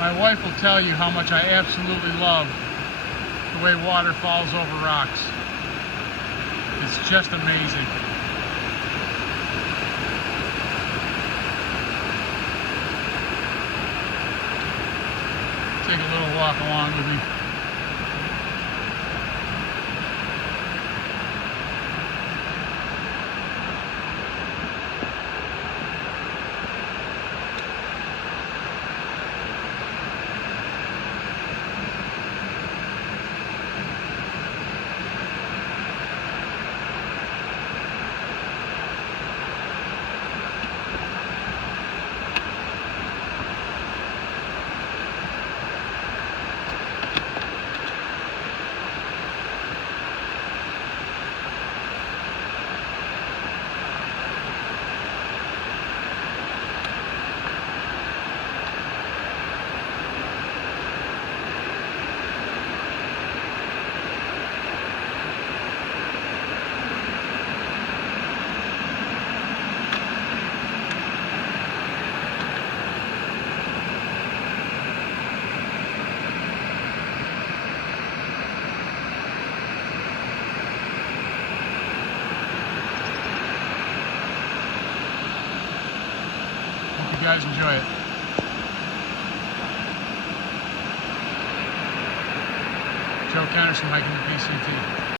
My wife will tell you how much I absolutely love the way water falls over rocks. It's just amazing. Take a little walk along with me. You guys enjoy it. Joe Kennerson, hiking the PCT.